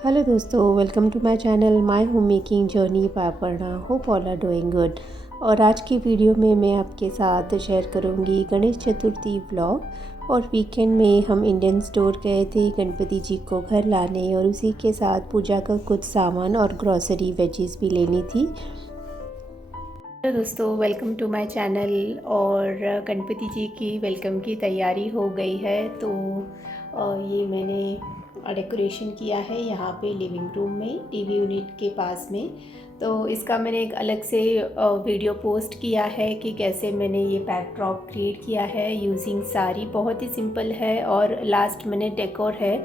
Hello दोस्तों, welcome to my channel my home making journey by Aparna. Hope all are doing good. और आज की video में मैं आपके साथ शेयर करूंगी गणेश चतुर्थी व्लॉग। और वीकेंड में हम इंडियन स्टोर गए थे गणपति जी को घर लाने, और उसी के साथ पूजा का कुछ सामान और ग्रॉसरी वेजेस भी लेनी थी। हेलो दोस्तों, वेलकम टू माय चैनल। और गणपति जी की वेलकम की तैयारी हो गई है। तो ये मैंने डेकोरेशन किया है यहाँ पे लिविंग रूम में, टीवी यूनिट के पास में। तो इसका मैंने एक अलग से वीडियो पोस्ट किया है कि कैसे मैंने ये बैकड्रॉप क्रिएट किया है यूजिंग साड़ी। बहुत ही सिंपल है और लास्ट मिनट डेकोर है।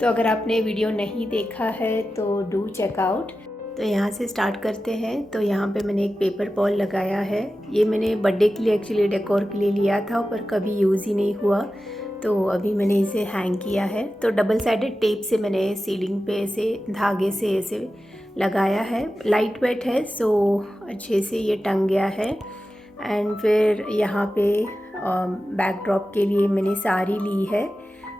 तो अगर आपने वीडियो नहीं देखा है तो डू चेकआउट। तो यहाँ से स्टार्ट करते हैं। तो यहाँ पे मैंने एक पेपर बॉल लगाया है। ये मैंने बर्थडे के लिए एक्चुअली डेकोर के लिए लिया था, पर कभी यूज़ ही नहीं हुआ। तो अभी मैंने इसे हैंग किया है। तो डबल साइडेड टेप से मैंने सीलिंग पे ऐसे धागे से ऐसे लगाया है। लाइट वेट है, सो अच्छे से ये टंग गया है। एंड फिर यहाँ पे बैकड्रॉप के लिए मैंने साड़ी ली है।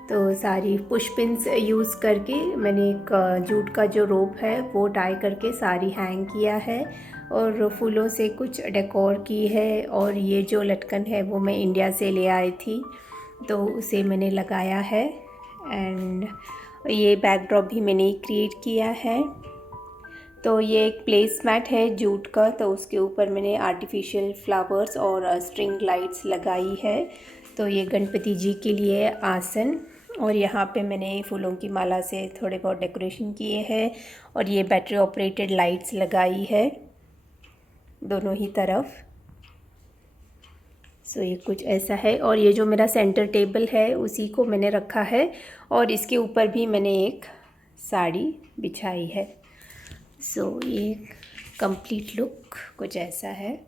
तो सारी पुश पिन्स यूज़ करके मैंने एक जूट का जो रोप है वो टाई करके सारी हैंग किया है, और फूलों से कुछ डेकोर की है। और ये जो लटकन है वो मैं इंडिया से ले आई थी, तो उसे मैंने लगाया है। एंड ये बैकड्रॉप भी मैंने ही क्रिएट किया है। तो ये एक प्लेस मैट है जूट का, तो उसके ऊपर मैंने आर्टिफिशियल फ्लावर्स और स्ट्रिंग लाइट्स लगाई है। तो ये गणपति जी के लिए आसन, और यहाँ पे मैंने फूलों की माला से थोड़े बहुत डेकोरेशन किए हैं। और ये बैटरी ऑपरेटेड लाइट्स लगाई है दोनों ही तरफ। सो ये कुछ ऐसा है। और ये जो मेरा सेंटर टेबल है उसी को मैंने रखा है, और इसके ऊपर भी मैंने एक साड़ी बिछाई है। सो ये कंप्लीट लुक कुछ ऐसा है।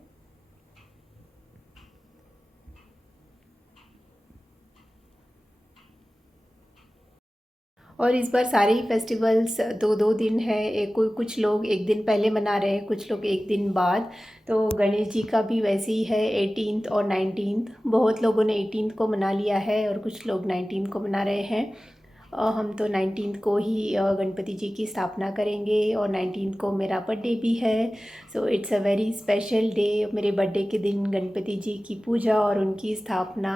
और इस बार सारे ही फेस्टिवल्स दो दो दिन है। एक कोई कुछ लोग एक दिन पहले मना रहे हैं, कुछ लोग एक दिन बाद। तो गणेश जी का भी वैसे ही है, 18th और 19th। बहुत लोगों ने 18th को मना लिया है और कुछ लोग 19th को मना रहे हैं। हम तो 19th को ही गणपति जी की स्थापना करेंगे, और 19th को मेरा बर्थडे भी है। So it's a very special day. मेरे बर्थडे के दिन गणपति जी की पूजा और उनकी स्थापना।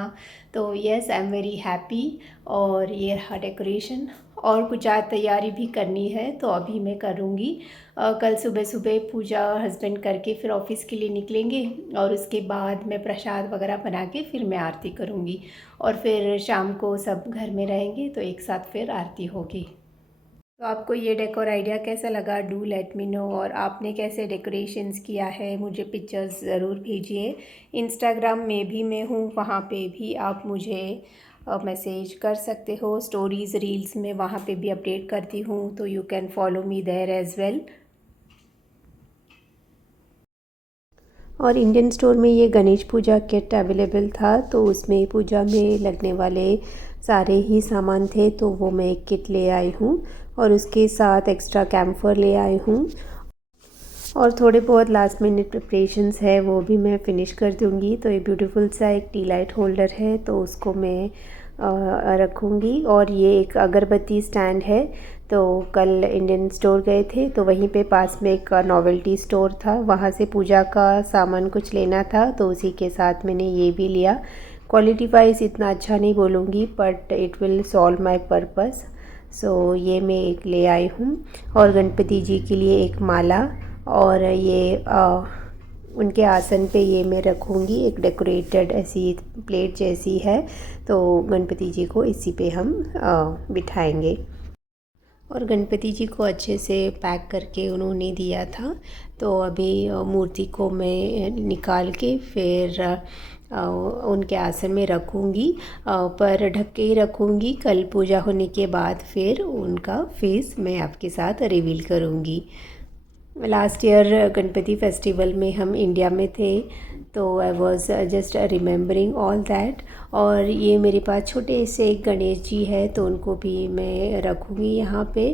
तो yes, I am very happy. और ये रहा डेकोरेशन, और कुछ आज तैयारी भी करनी है तो अभी मैं करूँगी। कल सुबह सुबह पूजा हस्बैंड करके फिर ऑफिस के लिए निकलेंगे, और उसके बाद मैं प्रसाद वगैरह बना के फिर मैं आरती करूँगी। और फिर शाम को सब घर में रहेंगे तो एक साथ फिर आरती होगी। तो आपको ये डेकोर आइडिया कैसा लगा, डू लेट मी नो। और आपने कैसे डेकोरेशंस किया है मुझे पिक्चर्स ज़रूर भेजिए। इंस्टाग्राम में भी मैं हूँ, वहाँ पे भी आप मुझे मैसेज कर सकते हो। स्टोरीज़ रील्स में वहाँ पे भी अपडेट करती हूँ, तो you can follow me there as well. और इंडियन स्टोर में ये गणेश पूजा किट अवेलेबल था, तो उसमें पूजा में लगने वाले सारे ही सामान थे, तो वो मैं एक किट ले आई हूँ। और उसके साथ एक्स्ट्रा कैम्फर ले आई हूँ। और थोड़े बहुत लास्ट मिनट प्रिपरेशंस है वो भी मैं फ़िनिश कर दूँगी। तो ये ब्यूटीफुल सा एक टी लाइट होल्डर है, तो उसको मैं रखूँगी। और ये एक अगरबत्ती स्टैंड है। तो कल इंडियन स्टोर गए थे, तो वहीं पे पास में एक नॉवेल्टी स्टोर था, वहाँ से पूजा का सामान कुछ लेना था, तो उसी के साथ मैंने ये भी लिया। क्वालिटी वाइज इतना अच्छा नहीं बोलूँगी, but it will solve my purpose. So ये मैं एक ले आई हूँ। और गणपति जी के लिए एक माला, और ये उनके आसन पे ये मैं रखूँगी। एक डेकोरेटेड ऐसी प्लेट जैसी है, तो गणपति जी को इसी पे हम बिठाएंगे। और गणपति जी को अच्छे से पैक करके उन्होंने दिया था। तो अभी मूर्ति को मैं निकाल के फिर उनके आसन में रखूँगी, पर ढक के ही रखूँगी। कल पूजा होने के बाद फिर उनका फेस मैं आपके साथ रिवील करूँगी। लास्ट ईयर गणपति फेस्टिवल में हम इंडिया में थे, तो I was just remembering all that. और ये मेरे पास छोटे से एक गणेश जी है, तो उनको भी मैं रखूँगी यहाँ पे।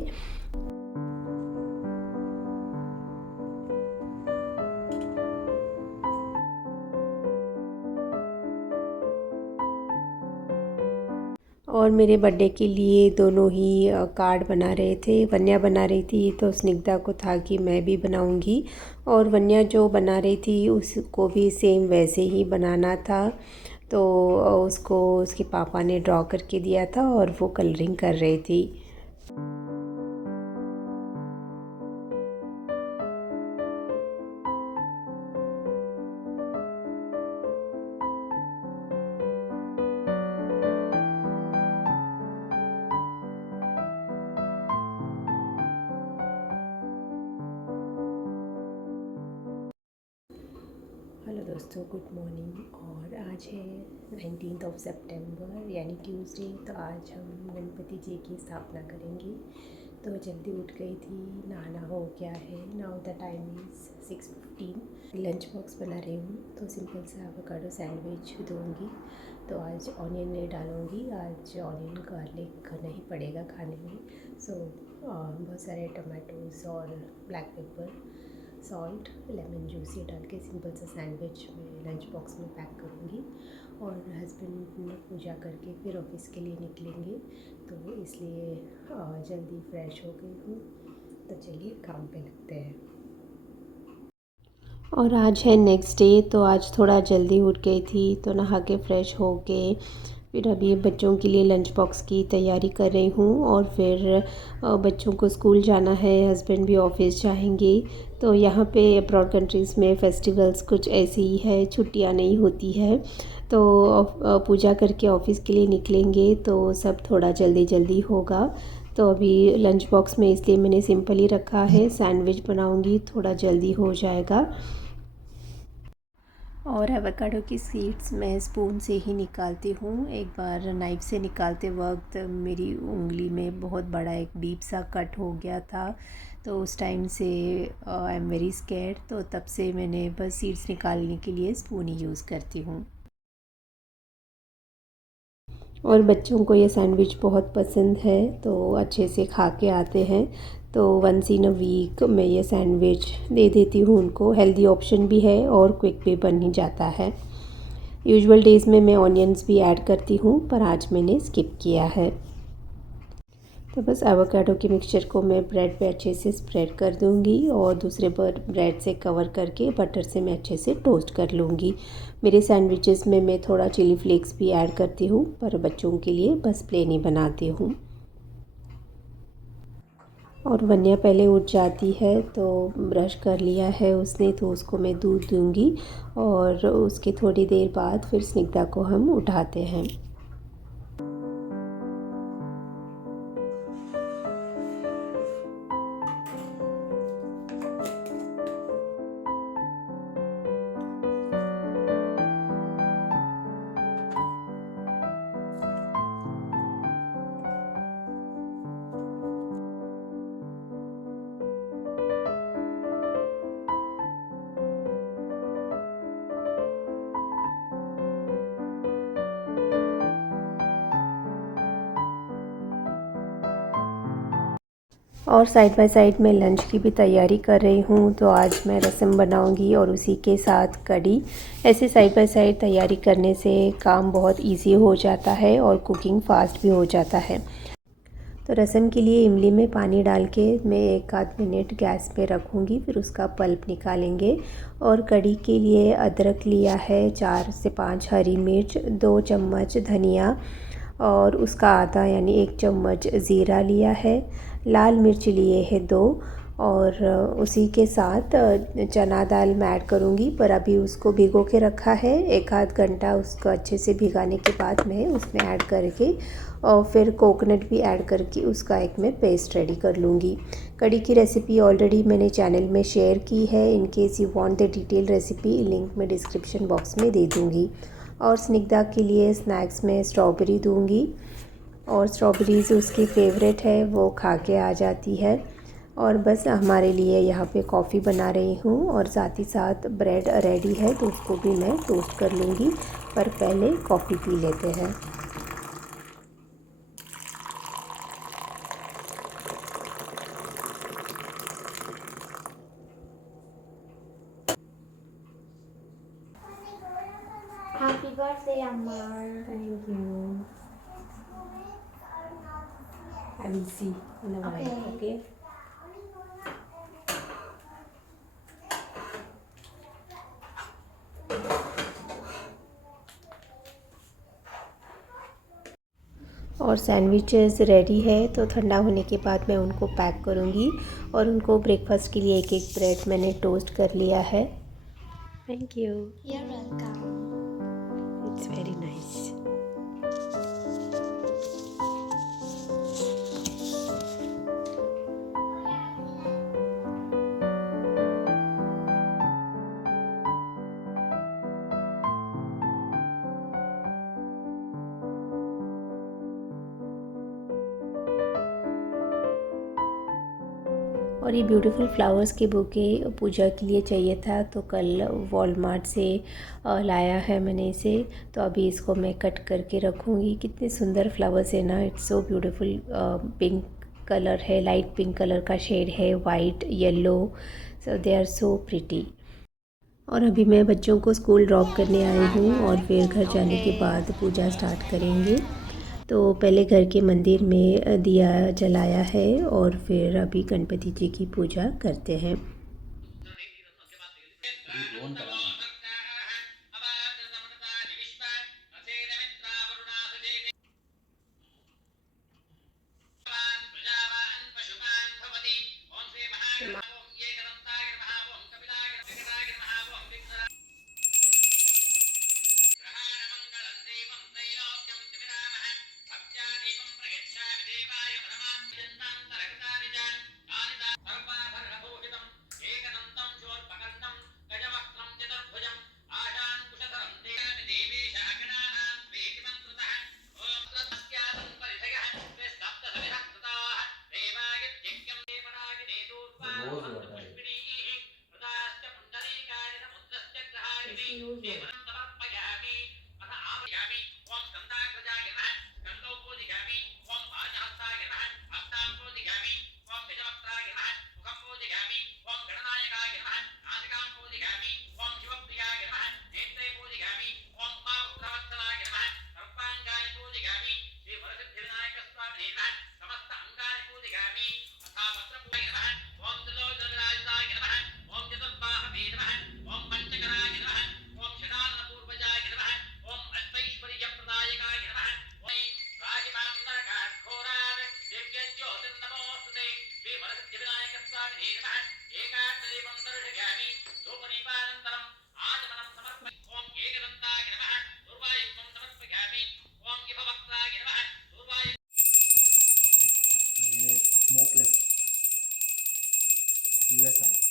और मेरे बर्थडे के लिए दोनों ही कार्ड बना रहे थे। वन्या बना रही थी तो स्निग्धा को था कि मैं भी बनाऊंगी, और वन्या जो बना रही थी उसको भी सेम वैसे ही बनाना था। तो उसको उसके पापा ने ड्रॉ करके दिया था और वो कलरिंग कर रही थी। हेलो दोस्तों, गुड मॉर्निंग। और आज है 19 सितंबर यानी ट्यूसडे। तो आज हम गणपति जी की स्थापना करेंगे। तो जल्दी उठ गई थी, नहाना हो गया है। Now the time is 6:15। Lunch box बना रही हूँ, तो सिंपल सा एवोकाडो सैंडविच दूँगी। तो आज ऑनियन नहीं डालूँगी, आज ऑनियन गार्लिक नहीं पड़ेगा खाने में। सो बहुत सारे टमाटोज़ और black pepper, salt, lemon juice ये डाल के सिंपल सा सैंडविच में लंच बॉक्स में पैक करूँगी। और हस्बैंड पूजा करके फिर ऑफिस के लिए निकलेंगे, तो इसलिए जल्दी फ्रेश हो गई हूँ। तो चलिए काम पे लगते हैं। और आज है नेक्स्ट डे, तो आज थोड़ा जल्दी उठ गई थी, तो नहा के फ्रेश हो के फिर अभी बच्चों के लिए लंच बॉक्स की तैयारी कर रही हूँ। और फिर बच्चों को स्कूल जाना है, हस्बैंड भी ऑफिस जाएंगे। तो यहाँ पे अब्रॉड कंट्रीज़ में फेस्टिवल्स कुछ ऐसे ही है, छुट्टियाँ नहीं होती है। तो पूजा करके ऑफिस के लिए निकलेंगे, तो सब थोड़ा जल्दी जल्दी होगा। तो अभी लंच बॉक्स में इसलिए मैंने सिंपल ही रखा है, सैंडविच बनाऊँगी, थोड़ा जल्दी हो जाएगा। और एवोकाडो की सीड्स मैं स्पून से ही निकालती हूँ। एक बार नाइफ़ से निकालते वक्त मेरी उंगली में बहुत बड़ा एक डीप सा कट हो गया था। तो उस टाइम से आई एम वेरी स्कैर्ड। तो तब से मैंने बस सीड्स निकालने के लिए स्पून ही यूज़ करती हूँ। और बच्चों को ये सैंडविच बहुत पसंद है, तो अच्छे से खा के आते हैं। तो वंस इन अ वीक मैं ये सैंडविच दे देती हूँ उनको। हेल्दी ऑप्शन भी है और क्विक भी बन ही जाता है। यूजुअल डेज़ में मैं ऑनियंस भी ऐड करती हूँ, पर आज मैंने स्किप किया है। तो बस एवोकाडो के मिक्सचर को मैं ब्रेड पे अच्छे से स्प्रेड कर दूँगी, और दूसरे पर ब्रेड से कवर करके बटर से मैं अच्छे से टोस्ट कर लूँगी। मेरे सैंडविचेस में मैं थोड़ा चिली फ्लेक्स भी ऐड करती हूँ, पर बच्चों के लिए बस प्लेन ही बनाती हूँ। और वन्या पहले उठ जाती है, तो ब्रश कर लिया है उसने, तो उसको मैं दूध दूँगी। और उसके थोड़ी देर बाद फिर स्निग्धा को हम उठाते हैं। और साइड बाय साइड मैं लंच की भी तैयारी कर रही हूँ। तो आज मैं रसम बनाऊँगी और उसी के साथ कढ़ी। ऐसे साइड बाय साइड तैयारी करने से काम बहुत इजी हो जाता है और कुकिंग फास्ट भी हो जाता है। तो रसम के लिए इमली में पानी डाल के मैं 1 आध मिनट गैस पे रखूँगी, फिर उसका पल्प निकालेंगे। और कढ़ी के लिए अदरक लिया है 4 से 5 हरी मिर्च, 2 चम्मच धनिया, और उसका आधा यानी 1 चम्मच ज़ीरा लिया है। लाल मिर्च लिए हैं 2। और उसी के साथ चना दाल मैं ऐड करूँगी, पर अभी उसको भिगो के रखा है। 1 आध घंटा उसको अच्छे से भिगाने के बाद मैं उसमें ऐड करके, और फिर कोकोनट भी ऐड करके उसका एक मैं पेस्ट रेडी कर लूँगी। कढ़ी की रेसिपी ऑलरेडी मैंने चैनल में शेयर की है। In case you want the detail recipe, link मैं डिस्क्रिप्शन बॉक्स में दे दूँगी। और स्निग्धा के लिए स्नैक्स में स्ट्रॉबेरी दूँगी, और स्ट्रॉबेरीज़ उसकी फेवरेट है, वो खा के आ जाती है। और बस हमारे लिए यहाँ पे कॉफ़ी बना रही हूँ, और साथ ही साथ ब्रेड रेडी है, तो उसको भी मैं टोस्ट कर लूँगी। पर पहले कॉफ़ी पी लेते हैं। Happy birthday, Amma. Thank you. I will see in a while. Okay. और सैंडविचेस रेडी है, तो ठंडा होने के बाद मैं उनको पैक करूँगी और उनको ब्रेकफास्ट के लिए एक एक ब्रेड मैंने टोस्ट कर लिया है। Thank you. You're welcome. It's very nice. और ये ब्यूटीफुल फ्लावर्स के बुके पूजा के लिए चाहिए था, तो कल वॉलमार्ट से लाया है मैंने इसे। तो अभी इसको मैं कट करके रखूँगी। कितने सुंदर फ्लावर्स है ना, it's so beautiful. Pink colour है, लाइट पिंक कलर का शेड है, white yellow, so they are so pretty. और अभी मैं बच्चों को स्कूल ड्रॉप करने आई हूँ और फिर घर जाने के बाद पूजा स्टार्ट करेंगे। तो पहले घर के मंदिर में दिया जलाया है और फिर अभी गणपति जी की पूजा करते हैं। स्मोकलेस यूएस वाला।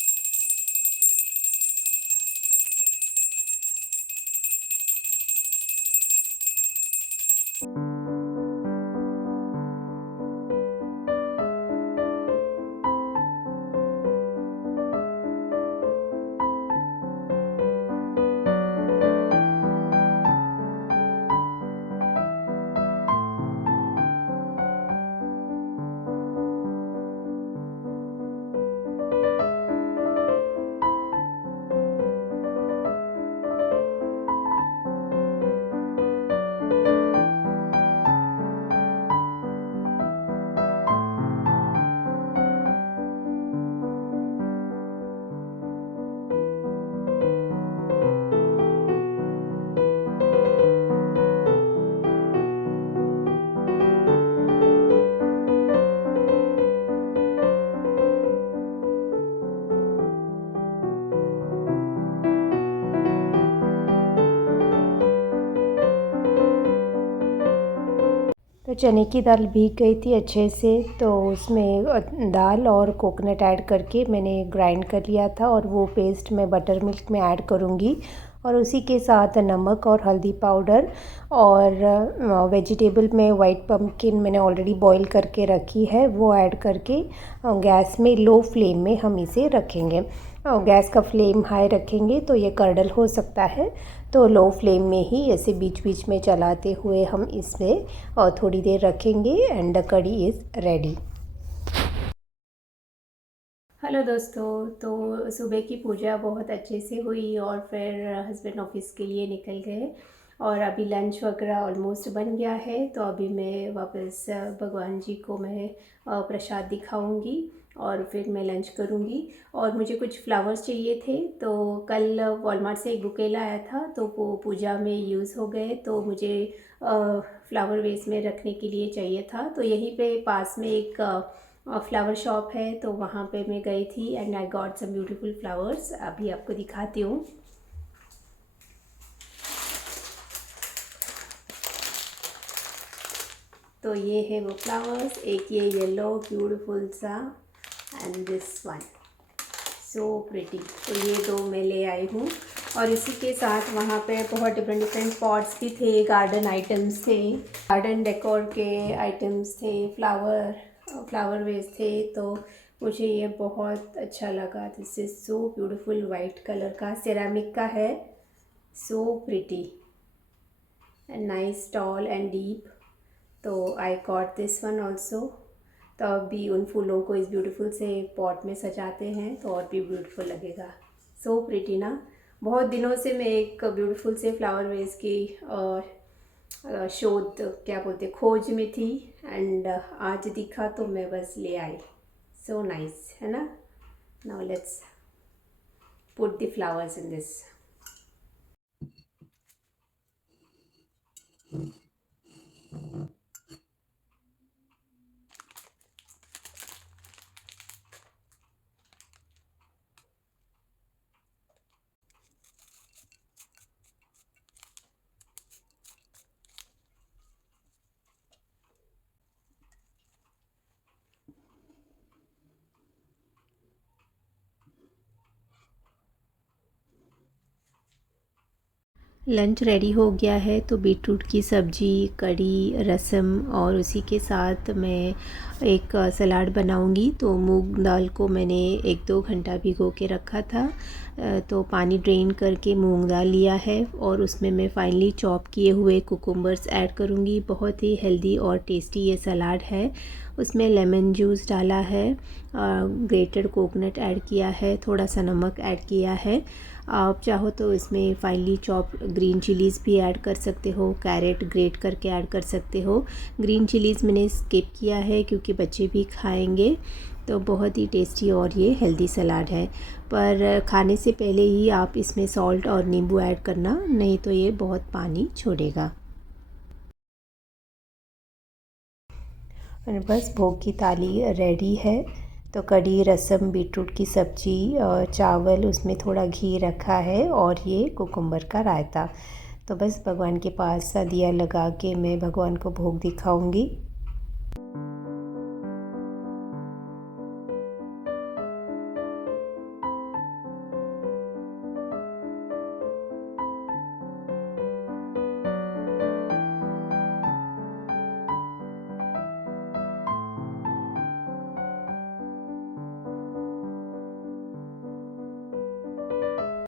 तो चने की दाल भीग गई थी अच्छे से, तो उसमें दाल और कोकोनट ऐड करके मैंने ग्राइंड कर लिया था और वो पेस्ट मैं बटर मिल्क में ऐड करूँगी। और उसी के साथ नमक और हल्दी पाउडर और वेजिटेबल में वाइट पम्पकिन मैंने ऑलरेडी बॉईल करके रखी है, वो ऐड करके गैस में लो फ्लेम में हम इसे रखेंगे। गैस का फ्लेम हाई रखेंगे तो ये कर्डल हो सकता है, तो लो फ्लेम में ही ऐसे बीच बीच में चलाते हुए हम इसमें थोड़ी देर रखेंगे एंड द कड़ी इज़ रेडी। हेलो दोस्तों, तो सुबह की पूजा बहुत अच्छे से हुई और फिर हस्बैंड ऑफिस के लिए निकल गए और अभी लंच वगैरह ऑलमोस्ट बन गया है। तो अभी मैं वापस भगवान जी को मैं प्रसाद दिखाऊंगी और फिर मैं लंच करूंगी। और मुझे कुछ फ्लावर्स चाहिए थे, तो कल वॉलमार्ट से एक बुके लाया था, तो वो पूजा में यूज़ हो गए, तो मुझे फ्लावर वेस में रखने के लिए चाहिए था। तो यहीं पे पास में एक फ्लावर शॉप है, तो वहाँ पे मैं गई थी and I got some beautiful flowers. अभी आपको दिखाती हूँ। तो ये है वो फ्लावर्स, एक ये येलो ब्यूटीफुल सा and this one so pretty. तो ये दो मैं ले आई हूँ। और इसी के साथ वहाँ पे बहुत डिफरेंट डिफरेंट पॉट्स भी थे, गार्डन आइटम्स थे, गार्डन डेकोर के आइटम्स थे, फ्लावर वेस थे। तो मुझे ये बहुत अच्छा लगा। This is so beautiful, white colour का सेरामिक का है, so pretty and nice tall and deep. तो I got this one also. तो अभी उन फूलों को इस ब्यूटीफुल से पॉट में सजाते हैं तो और भी ब्यूटीफुल लगेगा। सो प्रिटी ना। बहुत दिनों से मैं एक ब्यूटीफुल से फ्लावर वेस की शोध क्या बोलते खोज में थी एंड आज दिखा तो मैं बस ले आई। सो नाइस है ना। Now let's put the flowers in this. Lunch ready हो गया है। तो बीटरूट की सब्ज़ी, कढ़ी, रसम और उसी के साथ मैं एक सलाद बनाऊंगी। तो मूंग दाल को मैंने 1-2 घंटा भिगो के रखा था। तो पानी ड्रेन करके मूंग दाल लिया है और उसमें मैं फाइनली चॉप किए हुए कुकुम्बर्स ऐड करूंगी। बहुत ही हेल्दी और टेस्टी ये सलाद है। उसमें लेमन जूस डाला है, ग्रेटेड कोकोनट ऐड किया है, थोड़ा सा नमक ऐड किया है। आप चाहो तो इसमें फाइनली चॉप ग्रीन चिलीज़ भी ऐड कर सकते हो, कैरेट ग्रेट करके ऐड कर सकते हो। ग्रीन चिलीज़ मैंने स्किप किया है क्योंकि बच्चे भी खाएंगे। तो बहुत ही टेस्टी और ये हेल्दी सलाद है। पर खाने से पहले ही आप इसमें सॉल्ट और नींबू ऐड करना, नहीं तो ये बहुत पानी छोड़ेगा। और बस भोग की थाली रेडी है। तो कढ़ी, रसम, बीटरूट की सब्ज़ी, चावल, उसमें थोड़ा घी रखा है और ये कुकुम्बर का रायता। तो बस भगवान के पास दिया लगा के मैं भगवान को भोग दिखाऊंगी।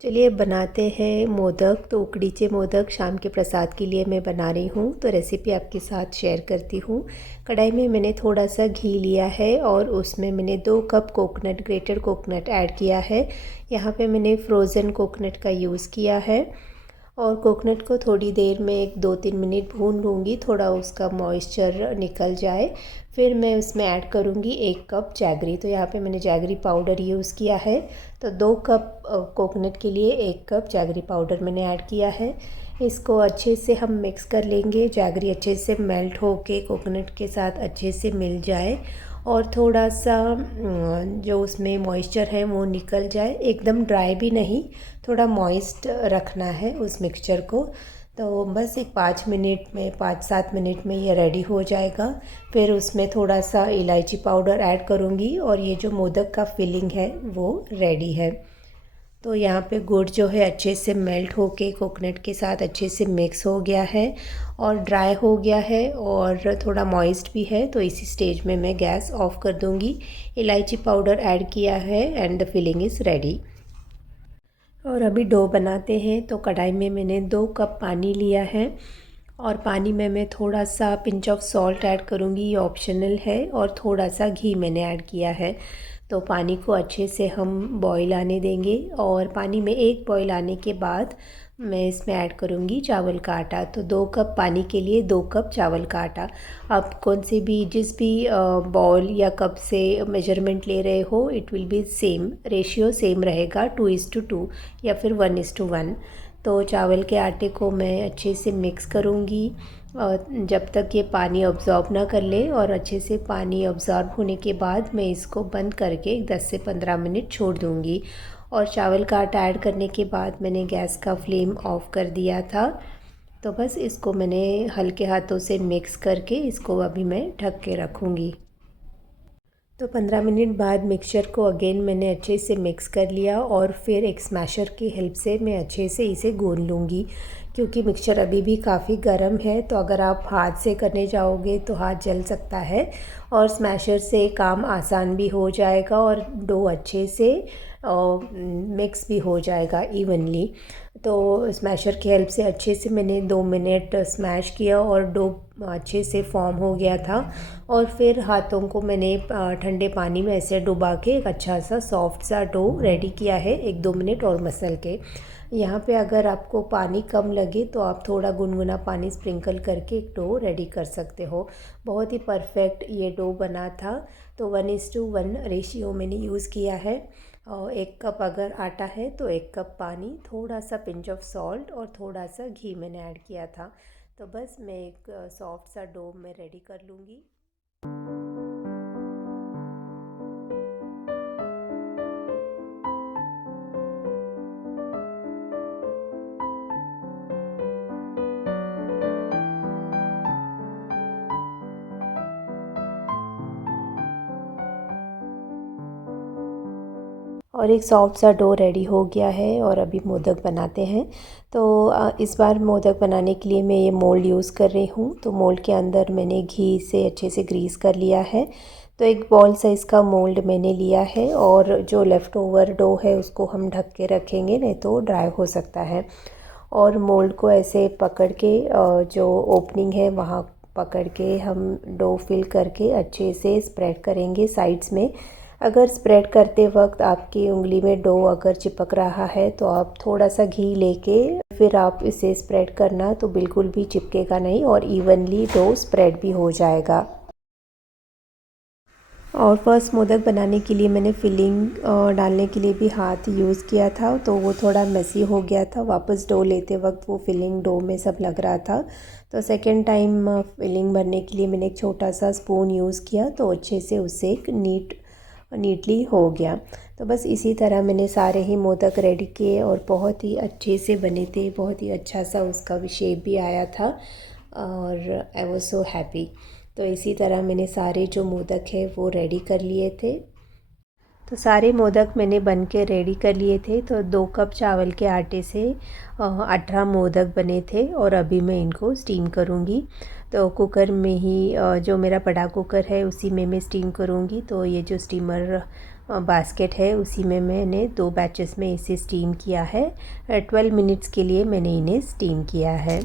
चलिए बनाते हैं मोदक। तो उकड़ीचे मोदक शाम के प्रसाद के लिए मैं बना रही हूँ, तो रेसिपी आपके साथ शेयर करती हूँ। कढ़ाई में मैंने थोड़ा सा घी लिया है और उसमें मैंने 2 cup coconut, grated coconut add किया है। यहाँ पे मैंने फ्रोज़न कोकोनट का यूज़ किया है। और कोकोनट को थोड़ी देर में 1-2-3 मिनट भून लूँगी, थोड़ा उसका मॉइस्चर निकल जाए। फिर मैं उसमें ऐड करूँगी 1 कप जैगरी। तो यहाँ पे मैंने जैगरी पाउडर यूज़ किया है। तो 2 कप कोकोनट के लिए 1 कप जैगरी पाउडर मैंने ऐड किया है। इसको अच्छे से हम मिक्स कर लेंगे। जैगरी अच्छे से मेल्ट होके कोकोनट के साथ अच्छे से मिल जाए और थोड़ा सा जो उसमें मॉइस्चर है वो निकल जाए। एकदम ड्राई भी नहीं, थोड़ा मॉइस्ट रखना है उस मिक्सचर को। तो बस एक 5 मिनट में, 5-7 मिनट में ये रेडी हो जाएगा। फिर उसमें थोड़ा सा इलायची पाउडर ऐड करूँगी और ये जो मोदक का फिलिंग है वो रेडी है। तो यहाँ पे गुड़ जो है अच्छे से मेल्ट होके कोकोनट के साथ अच्छे से मिक्स हो गया है और ड्राई हो गया है और थोड़ा मॉइस्ट भी है। तो इसी स्टेज में मैं गैस ऑफ कर दूँगी। इलायची पाउडर ऐड किया है and the filling is ready. और अभी डो बनाते हैं। तो कढ़ाई में मैंने 2 कप पानी लिया है और पानी में मैं थोड़ा सा पिंच ऑफ सॉल्ट ऐड करूँगी, ये ऑप्शनल है। और थोड़ा सा घी मैंने ऐड किया है। तो पानी को अच्छे से हम बॉईल आने देंगे और पानी में एक बॉईल आने के बाद मैं इसमें ऐड करूँगी चावल का आटा। तो 2 कप पानी के लिए 2 कप चावल का आटा। आप कौन से भी जिस भी बाउल या कप से मेजरमेंट ले रहे हो, it will be same, ratio same रहेगा 2:2 या फिर 1:1। तो चावल के आटे को मैं अच्छे से मिक्स करूँगी जब तक ये पानी अब्ज़ॉर्ब ना कर ले। और अच्छे से पानी अब्ज़ॉर्ब होने के बाद मैं इसको बंद करके 10 से 15 मिनट छोड़ दूँगी। और चावल का आटा ऐड करने के बाद मैंने गैस का फ्लेम ऑफ़ कर दिया था। तो बस इसको मैंने हल्के हाथों से मिक्स करके इसको अभी मैं ढक के रखूँगी। तो 15 मिनट बाद मिक्सचर को अगेन मैंने अच्छे से मिक्स कर लिया और फिर एक स्मैशर की हेल्प से मैं अच्छे से इसे गूँध लूँगी। क्योंकि मिक्सचर अभी भी काफ़ी गर्म है, तो अगर आप हाथ से करने जाओगे तो हाथ जल सकता है। और स्मैशर से काम आसान भी हो जाएगा और डो अच्छे से मिक्स भी हो जाएगा इवनली। तो स्मैशर की हेल्प से अच्छे से मैंने 2 मिनट स्मैश किया और डो अच्छे से फॉर्म हो गया था। और फिर हाथों को मैंने ठंडे पानी में ऐसे डुबा के एक अच्छा सा सॉफ्ट सा डो रेडी किया है 1-2 मिनट और मसल के। यहाँ पे अगर आपको पानी कम लगे तो आप थोड़ा गुनगुना पानी स्प्रिंकल करके एक डो रेडी कर सकते हो। बहुत ही परफेक्ट ये डो बना था। तो 1:1 रेशियो मैंने यूज़ किया है। और 1 कप अगर आटा है तो 1 कप पानी, थोड़ा सा पिंच ऑफ सॉल्ट और थोड़ा सा घी मैंने ऐड किया था। तो बस मैं एक सॉफ्ट सा डो में रेडी कर लूँगी। और एक सॉफ्ट सा डो रेडी हो गया है और अभी मोदक बनाते हैं। तो इस बार मोदक बनाने के लिए मैं ये मोल्ड यूज़ कर रही हूँ। तो मोल्ड के अंदर मैंने घी से अच्छे से ग्रीस कर लिया है। तो एक बॉल साइज़ का मोल्ड मैंने लिया है और जो लेफ़्ट ओवर डो है उसको हम ढक के रखेंगे, नहीं तो ड्राई हो सकता है। और मोल्ड को ऐसे पकड़ के जो ओपनिंग है वहाँ पकड़ के हम डो फिल करके अच्छे से स्प्रेड करेंगे साइड्स में। अगर स्प्रेड करते वक्त आपकी उंगली में डो अगर चिपक रहा है तो आप थोड़ा सा घी लेके फिर आप इसे स्प्रेड करना, तो बिल्कुल भी चिपकेगा नहीं और इवनली डो स्प्रेड भी हो जाएगा। और फर्स्ट मोदक बनाने के लिए मैंने फिलिंग डालने के लिए भी हाथ यूज़ किया था, तो वो थोड़ा मेसी हो गया था। वापस डो लेते वक्त वो फिलिंग डो में सब लग रहा था। तो सेकंड टाइम फिलिंग भरने के लिए मैंने एक छोटा सा स्पून यूज़ किया, तो अच्छे से उससे एक नीटली हो गया। तो बस इसी तरह मैंने सारे ही मोदक रेडी किए और बहुत ही अच्छे से बने थे। बहुत ही अच्छा सा उसका शेप भी आया था और आई वॉज सो हैप्पी। तो इसी तरह मैंने सारे जो मोदक है वो रेडी कर लिए थे। तो सारे मोदक मैंने बन के रेडी कर लिए थे। तो 2 कप चावल के आटे से 18 मोदक बने थे और अभी मैं इनको स्टीम करूँगी। तो कुकर में ही जो मेरा बड़ा कुकर है उसी में मैं स्टीम करूँगी। तो ये जो स्टीमर बास्केट है उसी में मैंने 2 बैचेस में इसे स्टीम किया है। 12 मिनट्स के लिए मैंने इन्हें स्टीम किया है।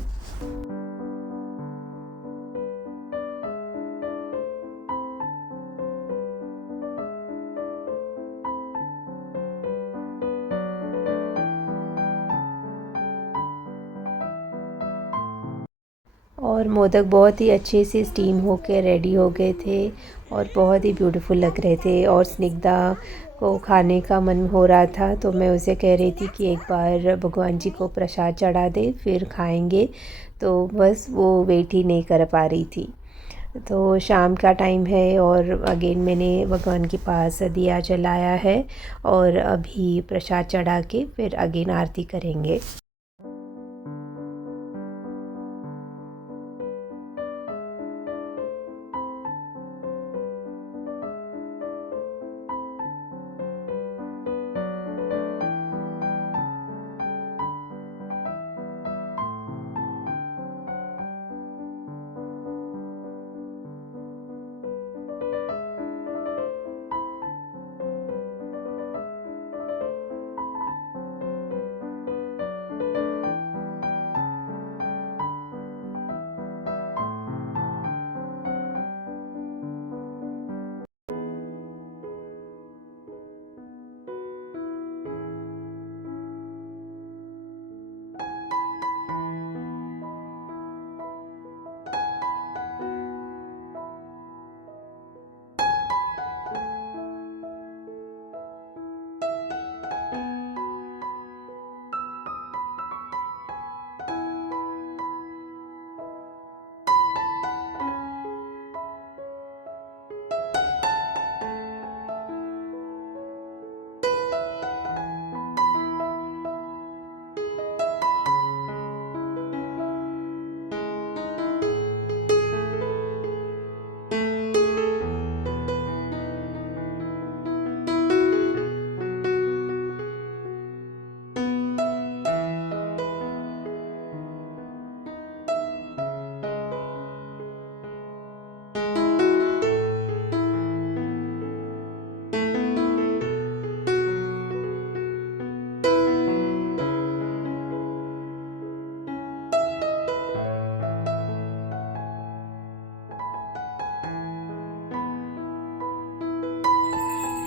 और मोदक बहुत ही अच्छे से स्टीम होके रेडी हो गए थे और बहुत ही ब्यूटीफुल लग रहे थे। और स्निग्धा को खाने का मन हो रहा था, तो मैं उसे कह रही थी कि एक बार भगवान जी को प्रसाद चढ़ा दे फिर खाएंगे। तो बस वो वेट ही नहीं कर पा रही थी। तो शाम का टाइम है और अगेन मैंने भगवान के पास दिया जलाया है और अभी प्रसाद चढ़ा के फिर अगेन आरती करेंगे।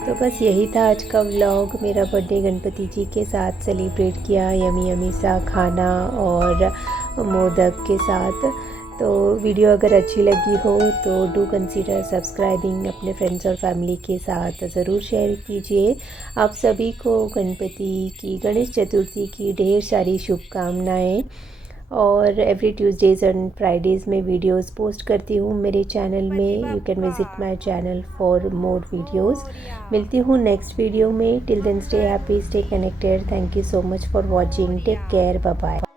तो बस यही था आज का व्लॉग। मेरा बर्थडे गणपति जी के साथ सेलिब्रेट किया, यमी यमी सा खाना और मोदक के साथ। तो वीडियो अगर अच्छी लगी हो तो डू कंसीडर सब्सक्राइबिंग, अपने फ्रेंड्स और फैमिली के साथ ज़रूर शेयर कीजिए। आप सभी को गणपति की, गणेश चतुर्थी की ढेर सारी शुभकामनाएं। और एवरी ट्यूसडेज़ एंड फ्राइडेज़ में वीडियोस पोस्ट करती हूँ मेरे चैनल में। You can visit my channel for more videos. मिलती हूँ नेक्स्ट वीडियो में। Till then stay happy, stay connected. Thank you so much for watching. Take care, bye bye.